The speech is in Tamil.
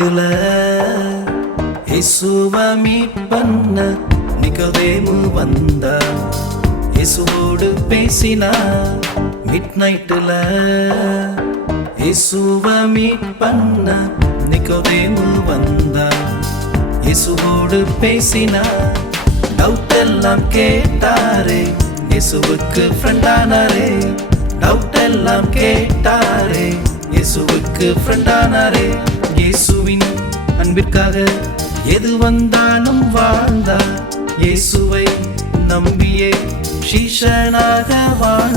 நைட்டுல இயேசுவ மீட் பண்ண நிகோதேமு வந்தா, இயேசுவோடு பேசினா. மிட் நைட்டுல இயேசுவ மீட் பண்ண நிகோதேமு வந்தா, இயேசுவோடு பேசினா. டவுட் எல்லாம் கேட்டாரே, இயேசுவுக்கு ஃப்ரெண்டானாரே. டவுட் எல்லாம் கேட்டாரே, இயேசுவுக்கு ஃப்ரெண்டானாரே. இயேசுவின் அன்பிற்காக எது வந்தாலும் வாழ்ந்தார். இயேசுவை நம்பியே சீஷனாக வாழ்ந்தார்.